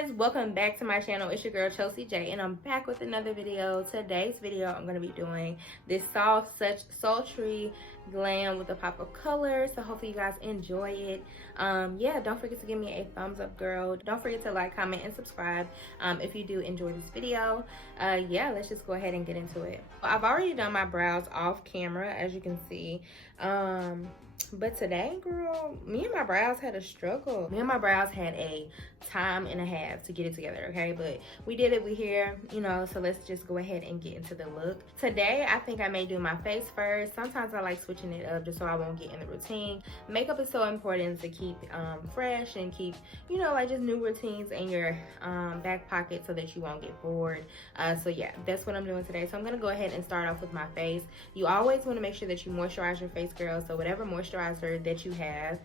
guys, welcome back to my channel. It's your girl Chelsea J, and I'm back with another video. Today's video I'm going to be doing this soft, such sultry glam with a pop of color, so hopefully you guys enjoy it. Yeah, don't forget to give me a thumbs up, girl. Don't forget to like, comment, and subscribe if you do enjoy this video. Yeah, let's just go ahead and get into it. I've already done my brows off camera, as you can see. But today, girl, me and my brows had a struggle. Me and my brows had a time and a half to get it together, okay? But we did it, we here, you know, so let's just go ahead and get into the look. Today, I think I may do my face first. Sometimes I like switching it up just so I won't get in the routine. Makeup is so important to keep fresh and keep, you know, like just new routines in your back pocket so that you won't get bored. So yeah, that's what I'm doing today. So I'm gonna go ahead and start off with my face. You always wanna make sure that you moisturize your face, girl. So whatever moisturizer that you have,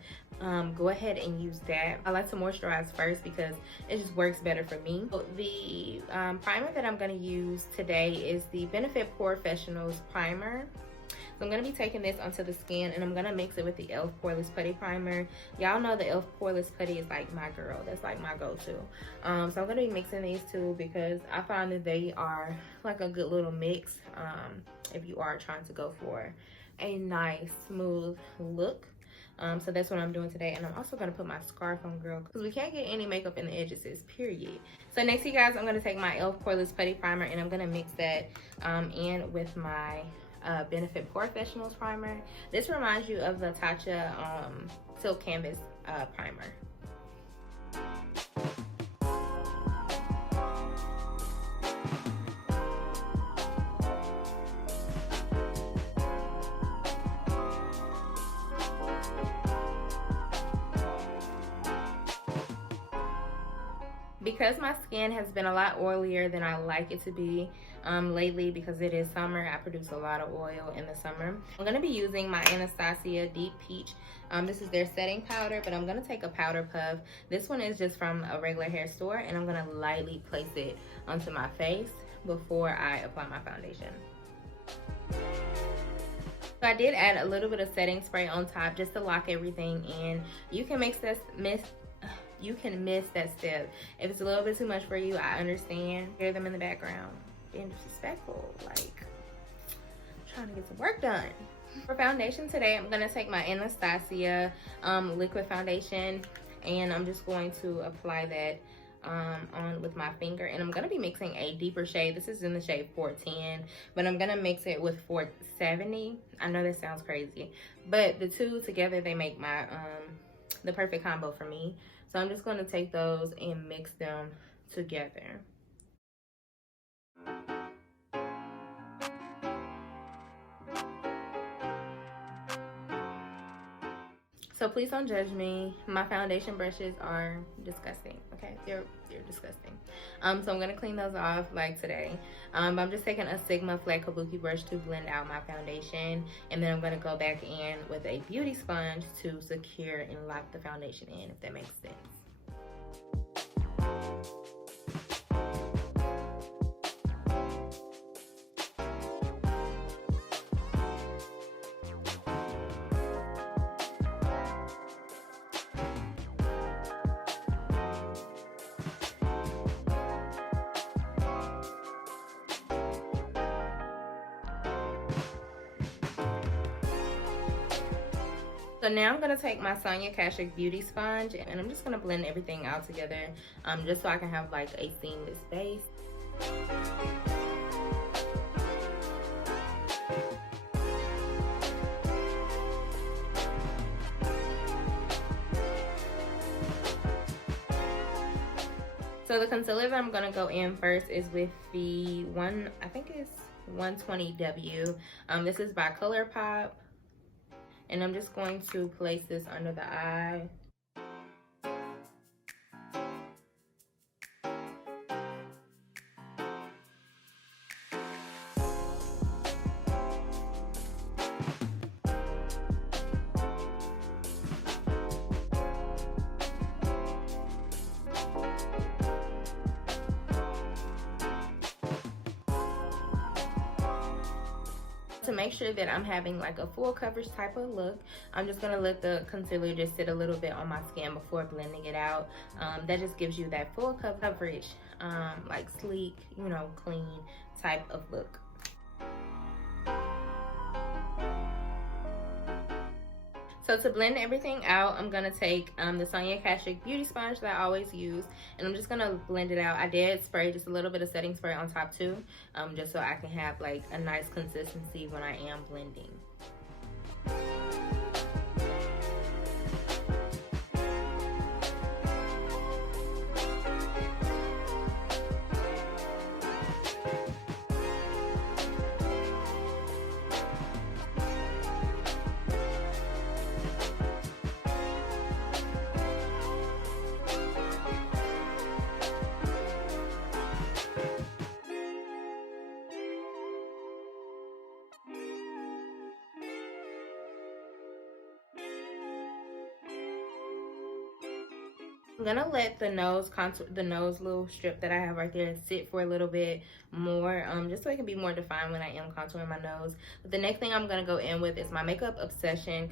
go ahead and use that. I like to moisturize first because it just works better for me. So the primer that I'm going to use today is the Benefit Professionals primer. So I'm going to be taking this onto the skin and I'm going to mix it with the e.l.f. Poreless Putty Primer. Y'all know the e.l.f. Poreless Putty is like my girl. That's like my go-to. So I'm going to be mixing these two because I find that they are like a good little mix if you are trying to go for a nice smooth look. So that's what I'm doing today, and I'm also going to put my scarf on, girl, because we can't get any makeup in the edges, period. So next, you guys, I'm going to take my e.l.f. Poreless Putty Primer and I'm going to mix that in with my Benefit Professionals primer. This reminds you of the Tatcha Silk Canvas primer. Because my skin has been a lot oilier than I like it to be lately, because it is summer, I produce a lot of oil in the summer. I'm going to be using my Anastasia Deep Peach. This is their setting powder, but I'm going to take a powder puff. This one is just from a regular hair store, and I'm going to lightly place it onto my face before I apply my foundation. So I did add a little bit of setting spray on top just to lock everything in. You can miss that step. If it's a little bit too much for you, I understand. Hear them in the background being disrespectful, like trying to get some work done. For foundation today, I'm gonna take my Anastasia liquid foundation, and I'm just going to apply that on with my finger, and I'm gonna be mixing a deeper shade. This is in the shade 410, but I'm gonna mix it with 470. I know that sounds crazy, but the two together, they make my the perfect combo for me. So I'm just going to take those and mix them together. So please don't judge me. My foundation brushes are disgusting, okay? They're disgusting. So I'm going to clean those off like today. I'm just taking a Sigma Flat Kabuki brush to blend out my foundation. And then I'm going to go back in with a beauty sponge to secure and lock the foundation in, if that makes sense. So now I'm going to take my Sonia Kashuk beauty sponge and I'm just going to blend everything out together just so I can have like a seamless base. So the concealer that I'm going to go in first is with the I think it's 120W. This is by ColourPop. And I'm just going to place this under the eye. To make sure that I'm having like a full coverage type of look, I'm just gonna let the concealer just sit a little bit on my skin before blending it out. That just gives you that full coverage, like sleek, you know, clean type of look. So to blend everything out, I'm gonna take the Sonia Kashuk beauty sponge that I always use, and I'm just gonna blend it out. I did spray just a little bit of setting spray on top too, just so I can have like a nice consistency when I am blending. I'm gonna let the nose contour, the nose little strip that I have right there, sit for a little bit more, just so it can be more defined when I am contouring my nose. But the next thing I'm gonna go in with is my Makeup Obsession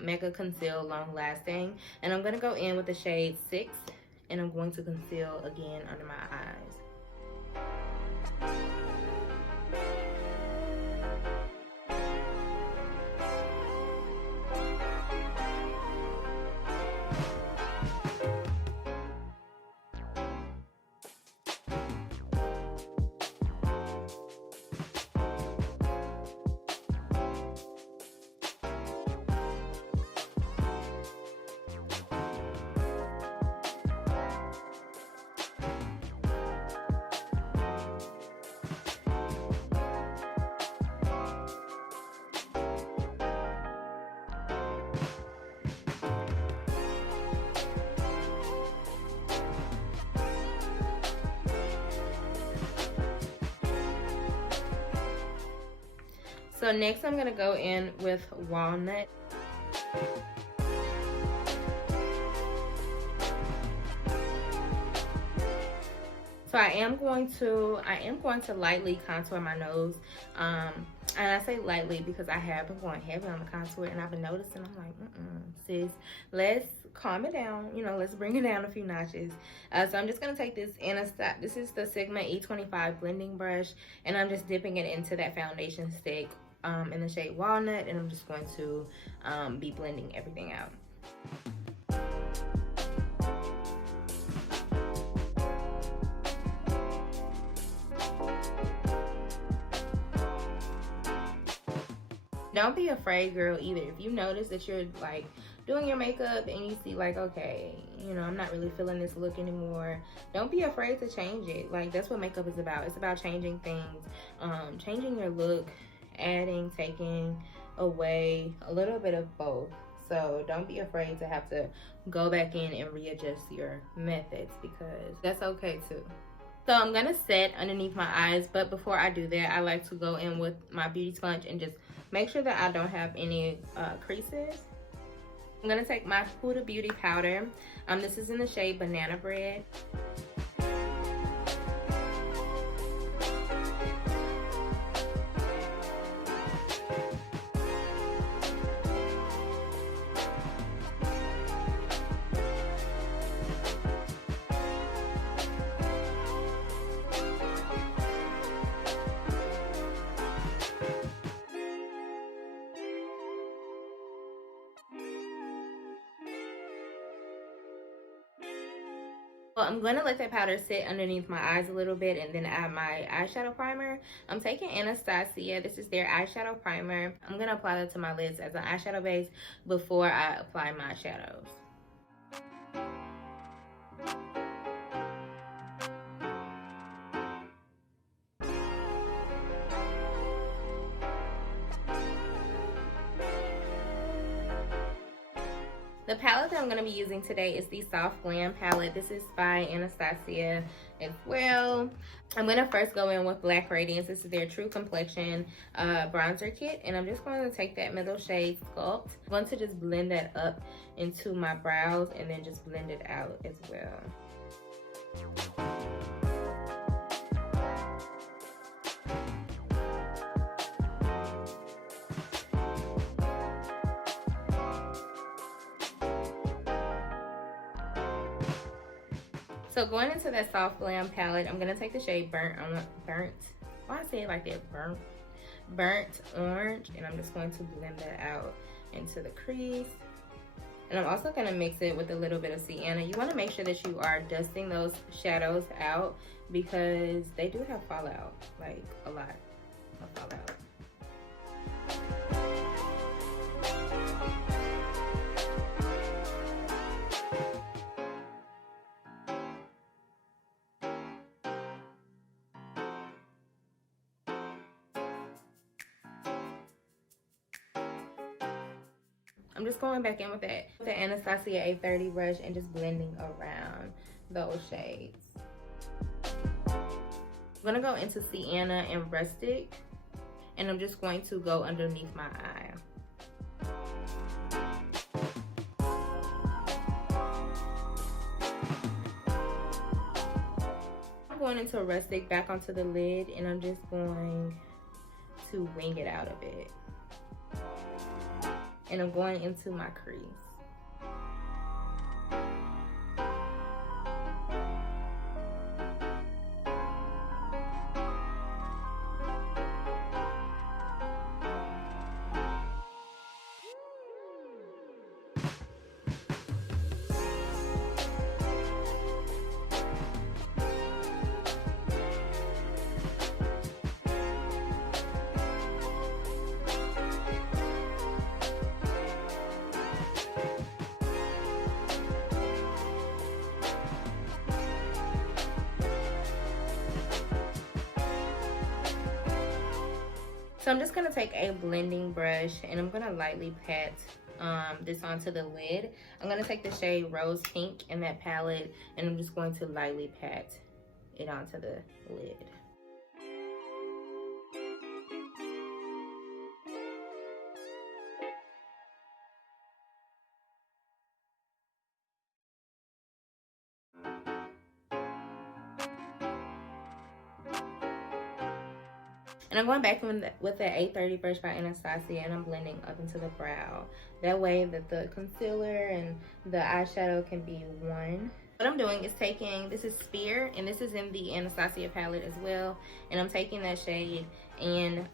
Mega Conceal Long Lasting, and I'm gonna go in with the shade 6, and I'm going to conceal again under my eyes. So next I'm gonna go in with Walnut. So I am going to lightly contour my nose. And I say lightly because I have been going heavy on the contour, and I've been noticing, I'm like, sis, let's calm it down, you know, let's bring it down a few notches. So I'm just gonna take this this is the Sigma E25 blending brush, and I'm just dipping it into that foundation stick in the shade Walnut, and I'm just going to be blending everything out. Don't be afraid, girl, either. If you notice that you're like doing your makeup and you see like, okay, you know, I'm not really feeling this look anymore, don't be afraid to change it. Like, that's what makeup is about. It's about changing things, changing your look, adding, taking away, a little bit of both. So don't be afraid to have to go back in and readjust your methods, because that's okay too. So I'm gonna set underneath my eyes, but before I do that, I like to go in with my beauty sponge and just make sure that I don't have any creases. I'm gonna take my Huda Beauty powder. This is in the shade Banana Bread. Well, I'm going to let that powder sit underneath my eyes a little bit and then add my eyeshadow primer. I'm taking Anastasia. This is their eyeshadow primer. I'm going to apply that to my lids as an eyeshadow base before I apply my shadows. The palette that I'm going to be using today is the Soft Glam palette. This is by Anastasia as well. I'm going to first go in with Black Radiance. This is their True Complexion bronzer kit. And I'm just going to take that middle shade Sculpt. I'm going to just blend that up into my brows and then just blend it out as well. So going into that Soft Glam palette, I'm gonna take the shade Burnt. Why I say it like that? Burnt Orange, and I'm just going to blend that out into the crease. And I'm also gonna mix it with a little bit of sienna. You wanna make sure that you are dusting those shadows out because they do have fallout, like a lot of fallout. I'm just going back in with the Anastasia A30 brush and just blending around those shades. I'm gonna go into Sienna and Rustic, and I'm just going to go underneath my eye. I'm going into Rustic back onto the lid, and I'm just going to wing it out a bit. And I'm going into my crease. So I'm just gonna take a blending brush and I'm gonna lightly pat this onto the lid. I'm gonna take the shade Rose Pink in that palette, and I'm just going to lightly pat it onto the lid. And I'm going back with the A30 brush by Anastasia, and I'm blending up into the brow. That way that the concealer and the eyeshadow can be one. What I'm doing is taking, this is Spear, and this is in the Anastasia palette as well. And I'm taking that shade and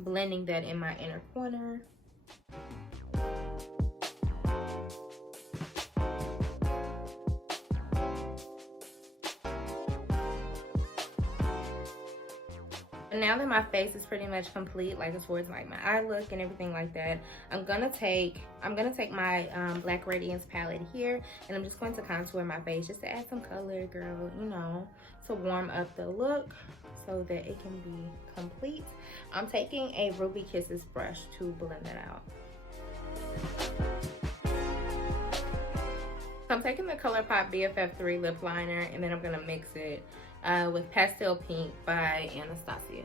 blending that in my inner corner. Now that my face is pretty much complete, like as towards like my eye look and everything like that, I'm gonna take my Black Radiance palette here, and I'm just going to contour my face just to add some color, girl, you know, to warm up the look so that it can be complete. I'm taking a Ruby Kisses brush to blend it out. So I'm taking the ColourPop BFF3 lip liner, and then I'm gonna mix it with Pastel Pink by Anastasia.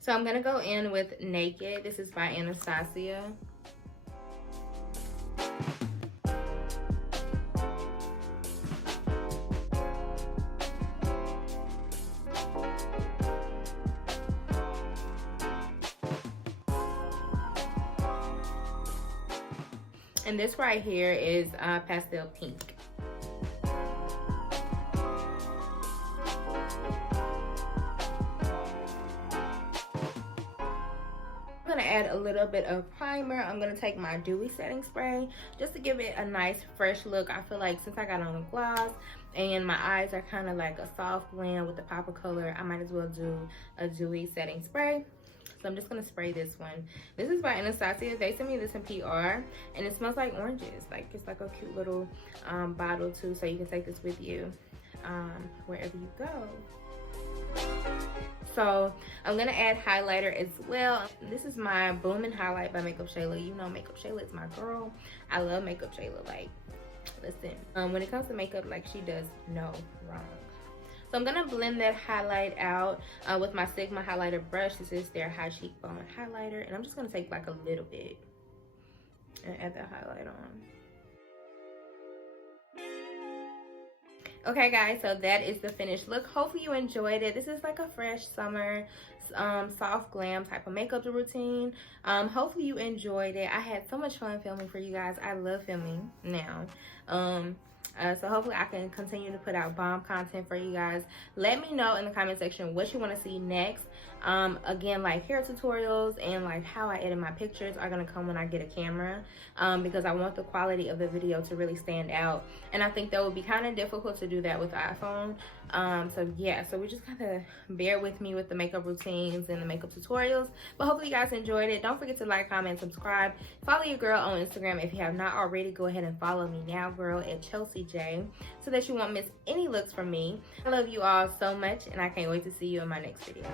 So I'm gonna go in with Naked. This is by Anastasia. And this right here is Pastel Pink. I'm gonna add a little bit of primer. I'm gonna take my Dewy setting spray just to give it a nice fresh look. I feel like since I got on a gloss and my eyes are kind of like a soft blend with the pop of color, I might as well do a Dewy setting spray. So I'm just gonna spray this one. This is by Anastasia. They sent me this in PR, and it smells like oranges. Like it's like a cute little bottle too, so you can take this with you wherever you go. So I'm gonna add highlighter as well. This is my Boom and Highlight by Makeup Shayla. You know Makeup Shayla is my girl. I love Makeup Shayla. Like, listen, when it comes to makeup, like she does no wrong. So I'm gonna blend that highlight out with my Sigma highlighter brush. This is their high cheekbone highlighter, and I'm just gonna take like a little bit and add that highlight on. Okay guys, so that is the finished look. Hopefully you enjoyed it. This is like a fresh summer soft glam type of makeup routine. Hopefully you enjoyed it. I had so much fun filming for you guys. I love filming now. So hopefully I can continue to put out bomb content for you guys. Let me know in the comment section what you want to see next. Again, like hair tutorials and like how I edit my pictures are going to come when I get a camera, because I want the quality of the video to really stand out, and I think that would be kind of difficult to do that with the iPhone. So yeah, so we just gotta bear with me with the makeup routines and the makeup tutorials, but hopefully you guys enjoyed it. Don't forget to like, comment, subscribe, follow your girl on Instagram if you have not already. Go ahead and follow me now, girl, at CHELSIEJAYY, so that you won't miss any looks from me. I love you all so much, and I can't wait to see you in my next video.